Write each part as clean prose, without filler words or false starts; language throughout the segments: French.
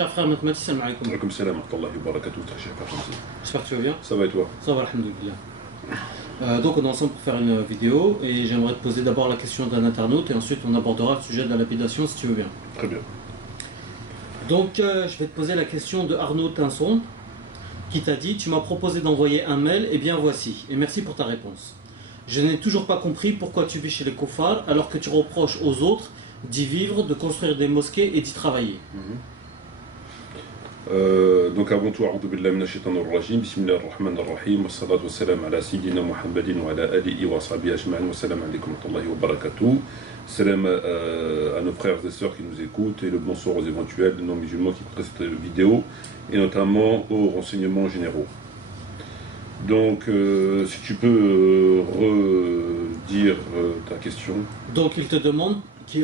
Cher frère Matmati, salam alaikum. Alaikum salam wa rahmatullahi wa barakatuh, très cher frère Hamza. J'espère que tu vas bien. Ça va et toi? Ça va, alhamdoulilah. Donc on est ensemble pour faire une vidéo et j'aimerais te poser d'abord la question d'un internaute et ensuite on abordera le sujet de la lapidation si tu veux bien. Très bien. Donc je vais te poser la question de Arnaud Tinson qui t'a dit: tu m'as proposé d'envoyer un mail, et bien voici, et merci pour ta réponse. Je n'ai toujours pas compris pourquoi tu vis chez les koufars alors que tu reproches aux autres d'y vivre, de construire des mosquées et d'y travailler. Donc avant tout, a'udhu billahi minash shaitanir rajim, bismillahir rahmanir rahim, wa salatu wa salam ala sayyidina Muhammadin wa ala alihi wa sahbihi ajma'in, wa salam alaikum wa rahmatullahi wa barakatuh. Salam à nos frères et sœurs qui nous écoutent et le bonsoir aux éventuels non-musulmans qui écouteraient cette vidéo et notamment aux renseignements généraux. Donc si tu peux redire ta question. Donc il te demande,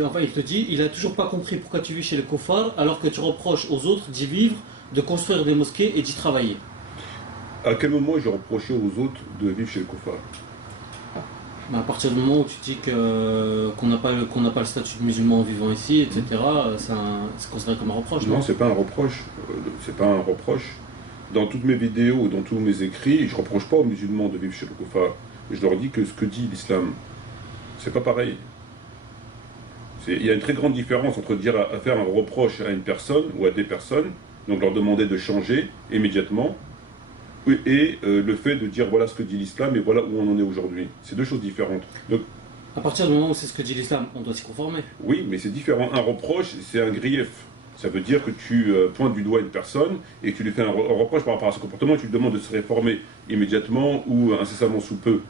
enfin il te dit, il a toujours pas compris pourquoi tu vis chez les koufars alors que tu reproches aux autres d'y vivre, de construire des mosquées et d'y travailler. À quel moment j'ai reproché aux autres de vivre chez les koufars? À partir du moment où tu dis qu'on n'a pas le statut de musulman en vivant ici, etc., c'est considéré comme un reproche. Non, c'est pas un reproche. C'est pas un reproche. Dans toutes mes vidéos, dans tous mes écrits, je reproche pas aux musulmans de vivre chez les koufars. Je leur dis que ce que dit l'islam, c'est pas pareil. Il y a une très grande différence entre dire à faire un reproche à une personne ou à des personnes, donc leur demander de changer immédiatement, et le fait de dire voilà ce que dit l'islam et voilà où on en est aujourd'hui. C'est deux choses différentes. Donc, à partir du moment où c'est ce que dit l'islam, on doit s'y conformer. Oui, mais c'est différent. Un reproche, c'est un grief. Ça veut dire que tu pointes du doigt une personne et que tu lui fais un reproche par rapport à son comportement et tu lui demandes de se réformer immédiatement ou incessamment sous peu.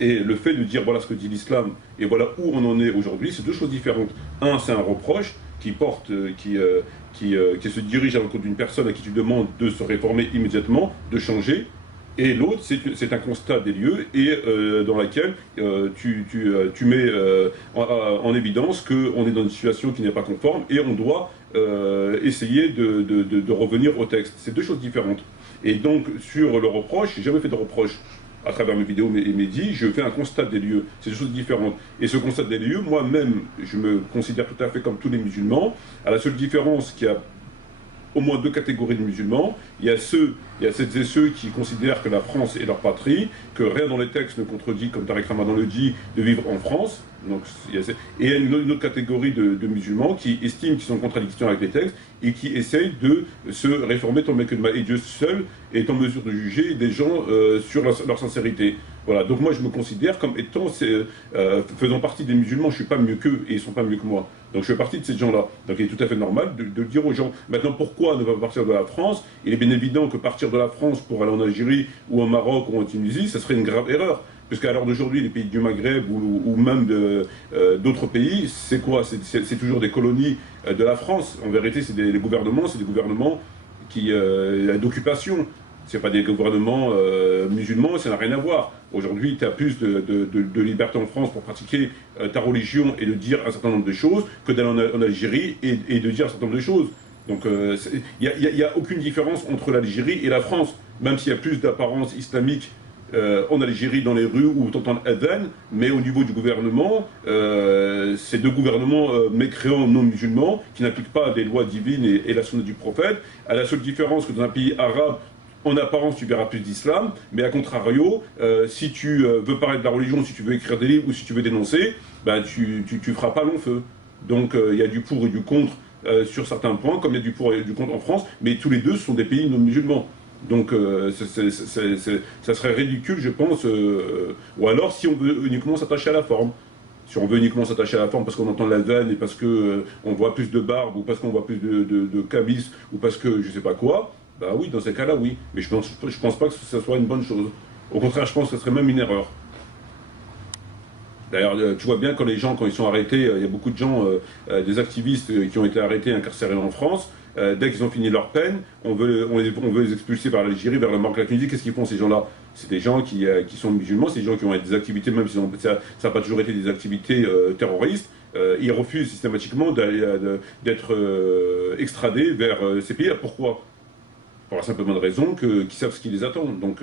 Et le fait de dire voilà ce que dit l'islam et voilà où on en est aujourd'hui, c'est deux choses différentes. Un, c'est un reproche qui se dirige à l'encontre d'une personne à qui tu demandes de se réformer immédiatement, de changer. Et l'autre, c'est un constat des lieux et dans laquelle tu mets en évidence qu'on est dans une situation qui n'est pas conforme et on doit essayer de revenir au texte. C'est deux choses différentes. Et donc, sur le reproche, j'ai jamais fait de reproche. À travers mes vidéos et mes dits, je fais un constat des lieux. C'est des choses différentes. Et ce constat des lieux, moi-même, je me considère tout à fait comme tous les musulmans, à la seule différence qu'il y a au moins deux catégories de musulmans. Il y a celles et ceux qui considèrent que la France est leur patrie, que rien dans les textes ne contredit, comme Tariq Ramadan le dit, de vivre en France. Donc, et il y a une autre catégorie de musulmans qui estiment qu'ils sont en contradiction avec les textes et qui essayent de se réformer tant bien que mal. Et Dieu seul est en mesure de juger des gens sur leur sincérité. Voilà, donc moi je me considère comme étant, faisant partie des musulmans, je ne suis pas mieux qu'eux et ils ne sont pas mieux que moi. Donc je fais partie de ces gens-là. Donc il est tout à fait normal de dire aux gens, maintenant pourquoi ne pas partir de la France? Il est bien évident que partir de la France pour aller en Algérie ou au Maroc ou en Tunisie, ça serait une grave erreur. Puisqu'à l'heure d'aujourd'hui, les pays du Maghreb ou même d'autres pays, c'est quoi? C'est toujours des colonies de la France. En vérité, c'est des gouvernements d'occupation. Ce n'est pas des gouvernements musulmans, ça n'a rien à voir. Aujourd'hui, tu as plus de liberté en France pour pratiquer ta religion et de dire un certain nombre de choses que d'aller en Algérie et de dire un certain nombre de choses. Donc il n'y a aucune différence entre l'Algérie et la France, même s'il y a plus d'apparence islamique en Algérie, dans les rues où tu entends l'adhan, mais au niveau du gouvernement, c'est deux gouvernements mécréants non musulmans qui n'appliquent pas des lois divines et la sunna du prophète, à la seule différence que dans un pays arabe, en apparence, tu verras plus d'islam, mais à contrario, si tu veux parler de la religion, si tu veux écrire des livres ou si tu veux dénoncer, ben, tu feras pas long feu. Donc il y a du pour et du contre sur certains points, comme il y a du pour et du contre en France, mais tous les deux sont des pays non musulmans. Donc ça serait ridicule, je pense, ou alors si on veut uniquement s'attacher à la forme. Si on veut uniquement s'attacher à la forme parce qu'on entend la veine et parce qu'on voit plus de barbe ou parce qu'on voit plus de cabis ou parce que je sais pas quoi, bah oui, dans ces cas-là, oui. Mais je pense pas que ce soit une bonne chose. Au contraire, je pense que ce serait même une erreur. D'ailleurs, tu vois bien quand ils sont arrêtés, il y a beaucoup de gens, des activistes qui ont été arrêtés, incarcérés en France. Dès qu'ils ont fini leur peine, on veut les expulser vers l'Algérie, vers le Maroc, la Tunisie. Qu'est-ce qu'ils font ces gens-là? C'est des gens qui sont musulmans, c'est des gens qui ont des activités, même si ça n'a pas toujours été des activités terroristes. Ils refusent systématiquement d'être extradés vers ces pays. Pourquoi? Pour la simple bonne raison qu'ils savent ce qui les attend. Donc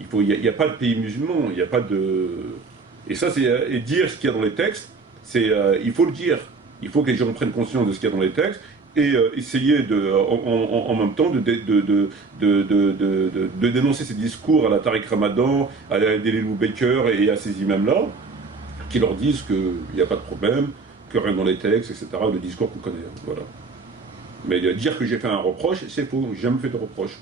il n'y a pas de pays musulman, il n'y a pas de... Et ça, et dire ce qu'il y a dans les textes, il faut le dire. Il faut que les gens prennent conscience de ce qu'il y a dans les textes et essayer en même temps de dénoncer ces discours à la Tariq Ramadan, à la Delilou Baker et à ces imams-là, qui leur disent qu'il n'y a pas de problème, que rien dans les textes, etc., le discours qu'on connaît. Voilà. Mais dire que j'ai fait un reproche, c'est faux, j'ai jamais fait de reproche.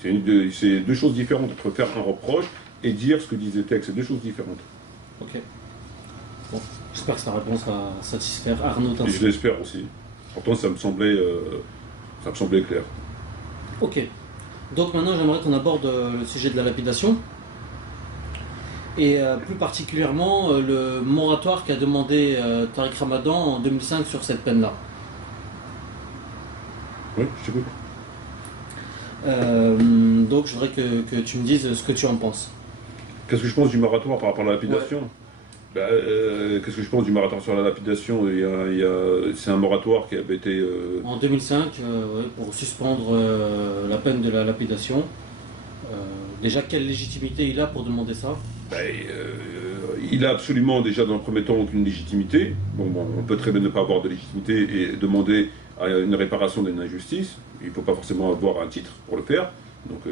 C'est deux choses différentes, entre faire un reproche et dire ce que disent les textes, c'est deux choses différentes. Ok. Bon, j'espère que sa réponse va satisfaire Arnaud. Et je l'espère aussi. Pourtant, ça me semblait clair. Ok. Donc maintenant, j'aimerais qu'on aborde le sujet de la lapidation. Et plus particulièrement le moratoire qu'a demandé Tariq Ramadan en 2005 sur cette peine-là. Oui, je t'écoute. Donc je voudrais que tu me dises ce que tu en penses. Qu'est-ce que je pense du moratoire par rapport à la lapidation? Ouais. Qu'est-ce que je pense du moratoire sur la lapidation? C'est un moratoire qui avait été... En 2005, pour suspendre la peine de la lapidation. Déjà, quelle légitimité il a pour demander ça? Il a absolument déjà dans le premier temps aucune légitimité. Bon, on peut très bien ne pas avoir de légitimité et demander à une réparation d'une injustice. Il ne faut pas forcément avoir un titre pour le faire. Donc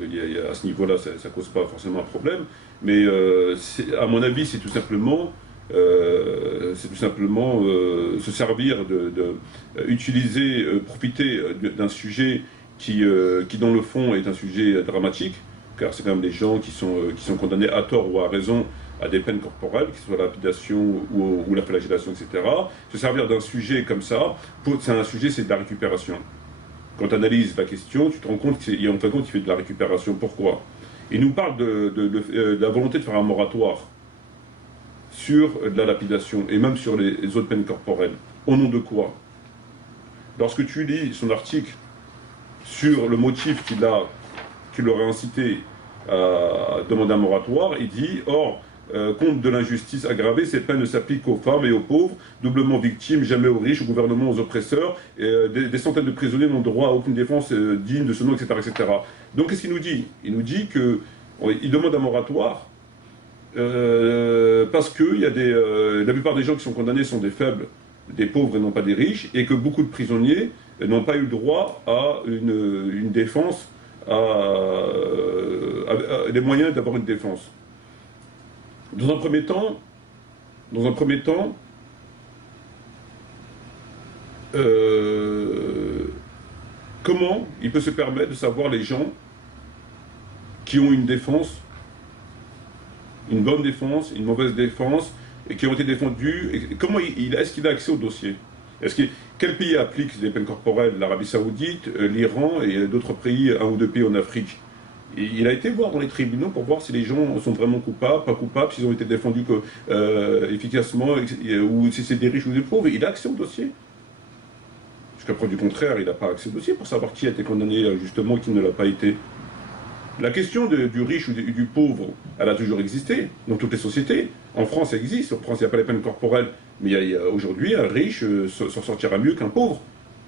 à ce niveau-là, ça ne cause pas forcément un problème. Mais à mon avis, c'est tout simplement se servir utiliser, profiter d'un sujet qui dans le fond est un sujet dramatique, car c'est quand même des gens qui sont condamnés à tort ou à raison à des peines corporelles, que ce soit la lapidation ou la flagellation, etc. Se servir d'un sujet comme ça, c'est un sujet, c'est de la récupération. Quand tu analyses la question, tu te rends compte qu'il fait de la récupération. Pourquoi? Il nous parle de la volonté de faire un moratoire sur de la lapidation et même sur les autres peines corporelles. Au nom de quoi? Lorsque tu lis son article sur le motif qui l'aurait incité à demander un moratoire, il dit « Or, compte de l'injustice aggravée, ces peines ne s'appliquent qu'aux femmes et aux pauvres, doublement victimes, jamais aux riches, au gouvernement, aux oppresseurs. Des centaines de prisonniers n'ont droit à aucune défense digne de ce nom, etc. etc. » Donc qu'est-ce qu'il nous dit? Il nous dit qu'il demande un moratoire parce que la plupart des gens qui sont condamnés sont des faibles, des pauvres et non pas des riches, et que beaucoup de prisonniers n'ont pas eu le droit à une défense, les moyens d'avoir une défense. Dans un premier temps, comment il peut se permettre de savoir les gens qui ont une défense, une bonne défense, une mauvaise défense, et qui ont été défendus, et comment est-ce qu'il a accès au dossier? Quel pays applique les peines corporelles? L'Arabie Saoudite, l'Iran et d'autres pays, un ou deux pays en Afrique. Et il a été voir dans les tribunaux pour voir si les gens sont vraiment coupables, pas coupables, s'ils ont été défendus efficacement, ou si c'est des riches ou des pauvres. Il a accès au dossier. Jusqu'à preuve du contraire, il n'a pas accès au dossier pour savoir qui a été condamné justement et qui ne l'a pas été. La question du riche ou du pauvre, elle a toujours existé dans toutes les sociétés. En France, elle existe. En France, il n'y a pas les peines corporelles. Mais aujourd'hui, un riche s'en sortira mieux qu'un pauvre,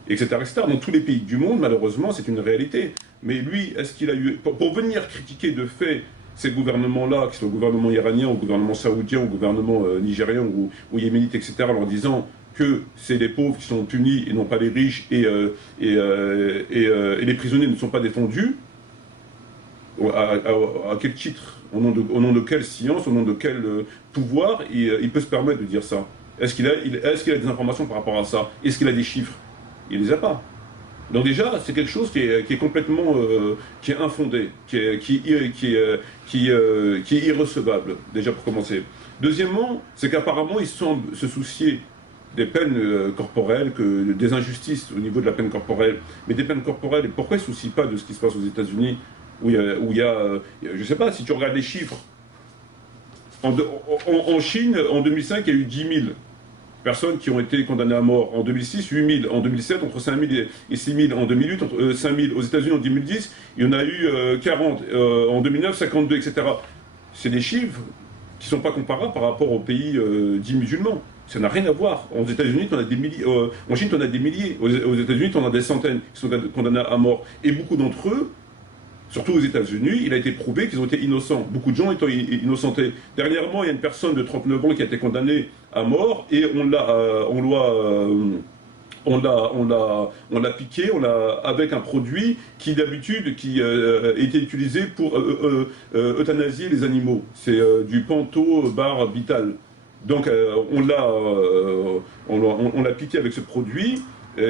etc., etc. Dans tous les pays du monde, malheureusement, c'est une réalité. Mais lui, est-ce qu'il a eu... Pour venir critiquer de fait ces gouvernements-là, que ce soit le gouvernement iranien, ou le gouvernement saoudien, ou le gouvernement nigérian, ou yéménite, etc., en leur disant que c'est les pauvres qui sont punis et non pas les riches, et les prisonniers ne sont pas défendus, à quel titre, au nom de quelle science, au nom de quel pouvoir il peut se permettre de dire ça? Est-ce qu'il a des informations par rapport à ça? Est-ce qu'il a des chiffres? Il ne les a pas. Donc déjà, c'est quelque chose qui est complètement qui est infondé, qui est irrecevable, déjà pour commencer. Deuxièmement, c'est qu'apparemment, il semble se soucier des peines corporelles, des injustices au niveau de la peine corporelle. Mais des peines corporelles, pourquoi il ne se soucie pas de ce qui se passe aux États-Unis où il y a je ne sais pas, si tu regardes les chiffres, en Chine, en 2005, il y a eu 10 000 personnes qui ont été condamnées à mort. En 2006, 8 000. En 2007, entre 5 000 et 6 000. En 2008, entre 5 000. Aux États-Unis, en 2010, il y en a eu 40. En 2009, 52, etc. C'est des chiffres qui ne sont pas comparables par rapport aux pays dits musulmans. Ça n'a rien à voir. Aux États-Unis, tu en as des milliers. En Chine, tu en as des milliers. Aux États-Unis, tu en as des centaines qui sont condamnés à mort. Et beaucoup d'entre eux, surtout aux États-Unis, il a été prouvé qu'ils ont été innocents. Beaucoup de gens étant innocentés. Dernièrement, il y a une personne de 39 ans qui a été condamnée à mort et on l'a on l'a piqué, avec un produit qui d'habitude était utilisé pour euthanasier les animaux. C'est du pentobarbital. Donc on l'a piqué avec ce produit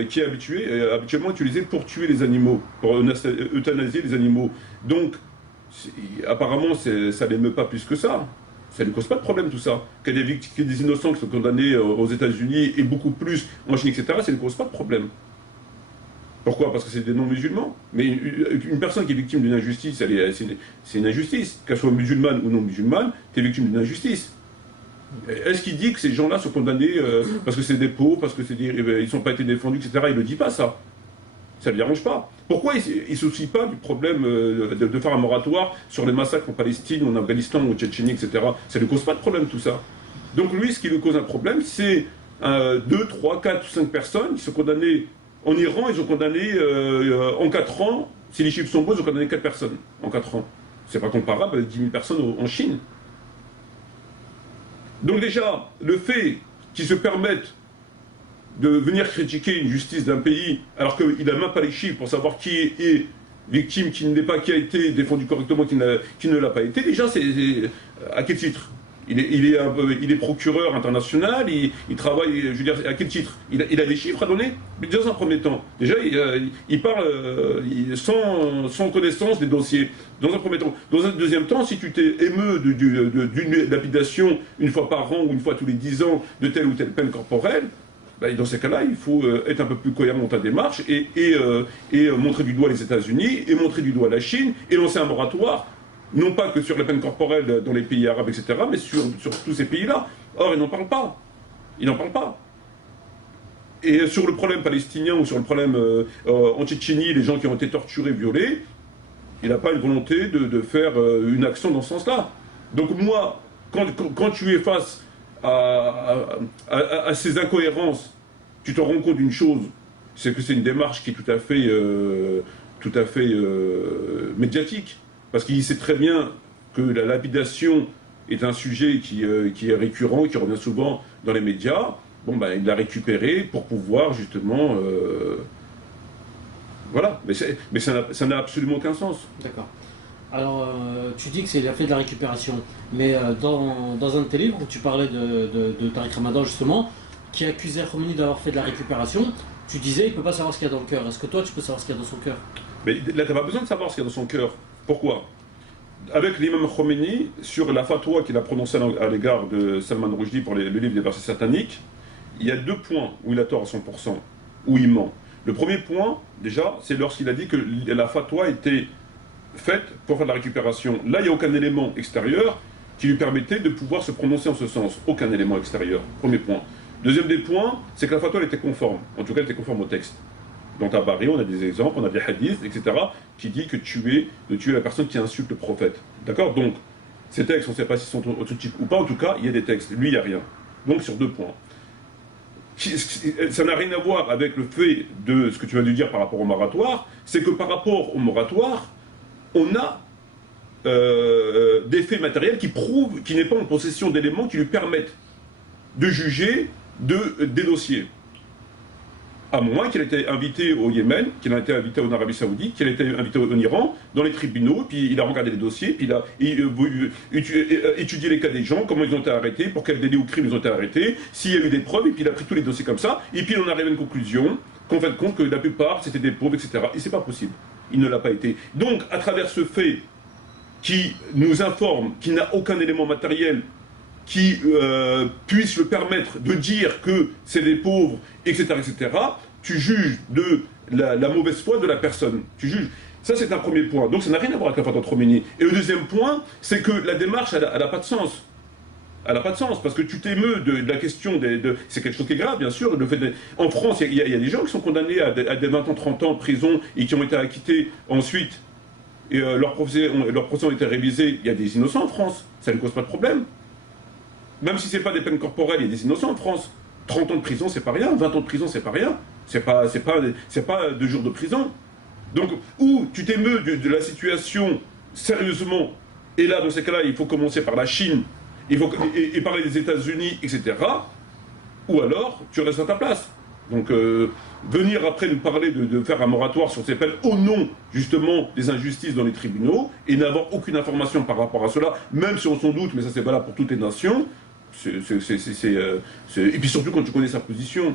qui est habituellement utilisé pour tuer les animaux, pour euthanasier les animaux. Donc apparemment ça l'émeut pas plus que ça. Ça ne cause pas de problème tout ça. Qu'il y ait des innocents qui sont condamnés aux États-Unis et beaucoup plus en Chine, etc., ça ne cause pas de problème. Pourquoi? Parce que c'est des non-musulmans. Mais une personne qui est victime d'une injustice, c'est une injustice. Qu'elle soit musulmane ou non musulmane, tu es victime d'une injustice. Est-ce qu'il dit que ces gens-là sont condamnés parce que c'est des pauvres, parce qu'ils ne sont pas été défendus, etc. Il ne le dit pas ça. Ça ne le dérange pas. Pourquoi il ne se soucie pas du problème de faire un moratoire sur les massacres en Palestine, en Afghanistan, en Tchétchénie, etc. Ça ne lui cause pas de problème tout ça. Donc lui, ce qui lui cause un problème, c'est 2, 3, 4 ou 5 personnes qui sont condamnées en Iran, ils ont condamné en 4 ans, si les chiffres sont beaux, ils ont condamné 4 personnes en 4 ans. C'est pas comparable avec 10 000 personnes en Chine. Donc déjà, le fait qu'ils se permettent de venir critiquer une justice d'un pays alors qu'il n'a même pas les chiffres pour savoir qui est victime, qui ne l'est pas, qui a été défendu correctement, qui ne l'a pas été, déjà, c'est à quel titre? Il est procureur international, il travaille, je veux dire, à quel titre? Il a des chiffres à donner? Mais dans un premier temps, déjà, il parle sans connaissance des dossiers. Dans un premier temps. Dans un deuxième temps, si tu t'émeus d'une lapidation une fois par an ou une fois tous les 10 ans de telle ou telle peine corporelle, ben dans ces cas-là, il faut être un peu plus cohérent dans ta démarche et montrer du doigt les États-Unis et montrer du doigt la Chine et lancer un moratoire. Non pas que sur les peines corporelles dans les pays arabes, etc., mais sur tous ces pays-là. Or, ils n'en parlent pas. Ils n'en parlent pas. Et sur le problème palestinien ou sur le problème en Tchétchénie, les gens qui ont été torturés, violés, il n'a pas une volonté de faire une action dans ce sens-là. Donc moi, quand tu es face à ces incohérences, tu te rends compte d'une chose, c'est que c'est une démarche qui est tout à fait médiatique. Parce qu'il sait très bien que la lapidation est un sujet qui est récurrent, qui revient souvent dans les médias. Bon, ben, il l'a récupéré pour pouvoir justement... voilà, mais ça n'a absolument aucun sens. D'accord. Alors, tu dis qu'il a fait de la récupération, mais dans un de tes livres où tu parlais de Tariq Ramadan justement, qui accusait Khomeini d'avoir fait de la récupération, tu disais il ne peut pas savoir ce qu'il y a dans le cœur. Est-ce que toi tu peux savoir ce qu'il y a dans son cœur? Mais là, tu n'as pas besoin de savoir ce qu'il y a dans son cœur. Pourquoi? Avec l'imam Khomeini, sur la fatwa qu'il a prononcée à l'égard de Salman Rushdie pour le livre des versets sataniques, il y a 2 points où il a tort à 100%, où il ment. Le premier point, déjà, c'est lorsqu'il a dit que la fatwa était faite pour faire de la récupération. Là, il n'y a aucun élément extérieur qui lui permettait de pouvoir se prononcer en ce sens. Aucun élément extérieur. Premier point. Deuxième des points, c'est que la fatwa elle était conforme. En tout cas, elle était conforme au texte. Dans Tabari, on a des exemples, on a des hadiths, etc., qui dit que de tuer la personne qui insulte le prophète. D'accord? Donc, ces textes, on ne sait pas s'ils sont authentiques ou pas, en tout cas, il y a des textes. Lui, il n'y a rien. Donc, sur 2 points. Ça n'a rien à voir avec le fait de ce que tu viens de dire par rapport au moratoire, c'est que par rapport au moratoire, on a des faits matériels qui prouvent qu'il n'est pas en possession d'éléments qui lui permettent de juger des dossiers. À moins qu'il ait été invité au Yémen, qu'il ait été invité en Arabie Saoudite, qu'il ait été invité en Iran, dans les tribunaux, puis il a regardé les dossiers, puis il a étudié les cas des gens, comment ils ont été arrêtés, pour quel délit ou crime ils ont été arrêtés, s'il y a eu des preuves, et puis il a pris tous les dossiers comme ça, et puis il en arrive à une conclusion, qu'en fait compte que la plupart c'était des pauvres, etc. Et c'est pas possible. Il ne l'a pas été. Donc, à travers ce fait qui nous informe qu'il n'a aucun élément matériel qui puisse le permettre de dire que c'est des pauvres, etc., etc., tu juges de la mauvaise foi de la personne. Tu juges. Ça, c'est un premier point. Donc, ça n'a rien à voir avec la fatwa de Khomeini. Et le deuxième point, c'est que la démarche, elle n'a pas de sens. Elle n'a pas de sens, parce que tu t'émeus de la question c'est quelque chose qui est grave, bien sûr. En France, il y a des gens qui sont condamnés à des 20 ans, 30 ans en prison et qui ont été acquittés ensuite. Et leur procès ont été révisés. Il y a des innocents en France. Ça ne cause pas de problème. Même si ce n'est pas des peines corporelles, il y a des innocents en France. 30 ans de prison, c'est pas rien. 20 ans de prison, c'est pas rien. C'est pas 2 jours de prison. Donc, où tu t'émeus de la situation sérieusement, et là, dans ces cas-là, il faut commencer par la Chine, et parler des États-Unis, etc. Ou alors, tu restes à ta place. Donc, venir après nous parler de faire un moratoire sur ces peines au nom, justement, des injustices dans les tribunaux, et n'avoir aucune information par rapport à cela, même si on s'en doute, mais ça c'est valable pour toutes les nations, et puis surtout quand tu connais sa position.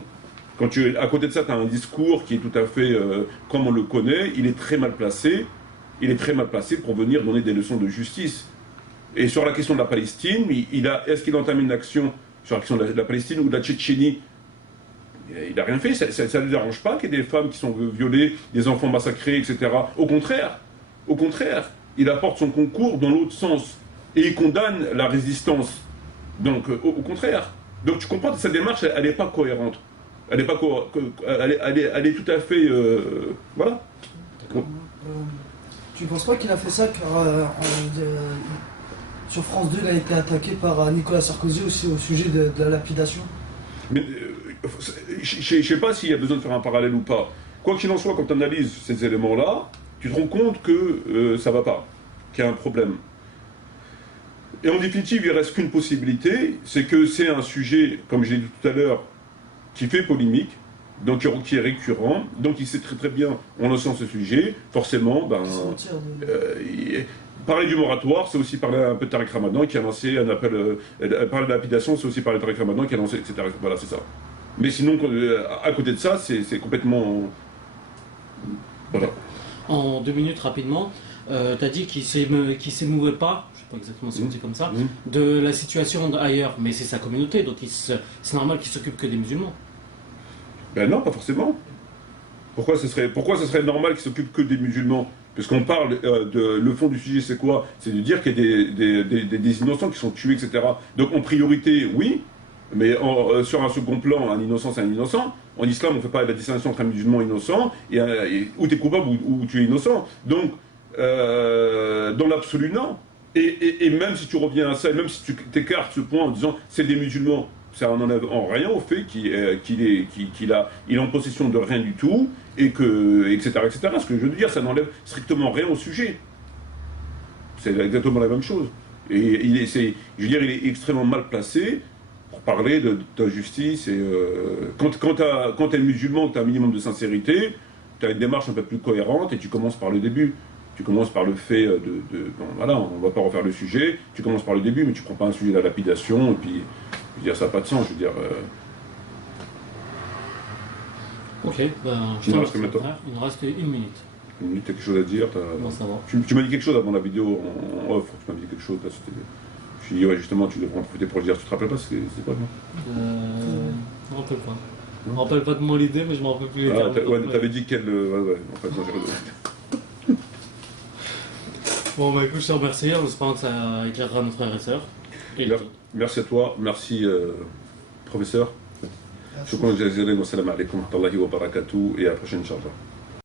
Quand à côté de ça, tu as un discours qui est tout à fait comme on le connaît, il est très mal placé. Il est très mal placé pour venir donner des leçons de justice. Et sur la question de la Palestine, est-ce qu'il a entamé une action sur la question de la Palestine ou de la Tchétchénie? Il n'a rien fait. Ça ne le dérange pas qu'il y ait des femmes qui sont violées, des enfants massacrés, etc. Au contraire, il apporte son concours dans l'autre sens. Et il condamne la résistance. Donc, au contraire. Donc tu comprends que cette démarche, elle n'est pas cohérente. Elle est tout à fait... voilà. Tu ne penses pas qu'il a fait ça car sur France 2, il a été attaqué par Nicolas Sarkozy aussi au sujet de la lapidation? Mais je ne sais pas s'il y a besoin de faire un parallèle ou pas. Quoi qu'il en soit, quand tu analyses ces éléments-là, tu te rends compte que ça ne va pas, qu'il y a un problème. Et en définitive, il ne reste qu'une possibilité, c'est que c'est un sujet, comme je l'ai dit tout à l'heure, qui fait polémique, donc qui est récurrent, donc il sait très très bien, en lançant ce sujet, forcément, parler du moratoire, c'est aussi parler un peu de Tariq Ramadan qui a lancé un appel, parler de la lapidation, c'est aussi parler de Tariq Ramadan qui a lancé, etc. Voilà, c'est ça. Mais sinon, à côté de ça, c'est complètement... Voilà. En 2 minutes, rapidement, tu as dit qu'il ne s'émouvait pas, je ne sais pas exactement si on dit comme ça, de la situation ailleurs, mais c'est sa communauté, donc c'est normal qu'il s'occupe que des musulmans. Ben non, pas forcément. Pourquoi ce serait normal qu'il s'occupe que des musulmans? Parce qu'on parle le fond du sujet, c'est quoi? C'est de dire qu'il y a des innocents qui sont tués, etc. Donc en priorité, oui, mais sur un second plan, un innocent, c'est un innocent. En islam, on ne fait pas la distinction entre un musulman innocent ou tu es coupable ou tu es innocent. Donc, dans l'absolu, non. Et même si tu reviens à ça, et même si tu t'écartes ce point en disant c'est des musulmans, ça n'enlève en rien au fait qu'il est en possession de rien du tout, et que, etc., etc. Ce que je veux dire, ça n'enlève strictement rien au sujet. C'est exactement la même chose. Et il est extrêmement mal placé pour parler d'injustice. Et quand tu es musulman, tu as un minimum de sincérité, tu as une démarche un peu plus cohérente, et tu commences par le début. Tu commences par le fait bon, voilà, on ne va pas refaire le sujet, tu commences par le début, mais tu ne prends pas un sujet de la lapidation, et puis... Je veux dire, ça n'a pas de sens, je veux dire... Ok, ben, il nous reste combien de temps? Il nous reste 1 minute. 1 minute, tu as quelque chose à dire? Bon, ça va. Tu m'as dit quelque chose avant la vidéo en off, tu m'as dit quelque chose, là, je me dit, ouais, justement, tu devrais en profiter pour le dire. Tu te rappelles pas, c'est quoi, non? Je me rappelle pas. Je me rappelle pas de moi l'idée, mais je me rappelle plus les termes. Ouais, t'avais dit quelle... Ouais, en fait, non, j'ai redonné. Bon, bah écoute, je te remercie, en espérant que ça éclairera nos frères et sœurs. Merci à toi, merci professeur. Shukran jazilan wa salam alaikum wa rahmatullahi wa barakatuh et à la prochaine, Inch'Allah.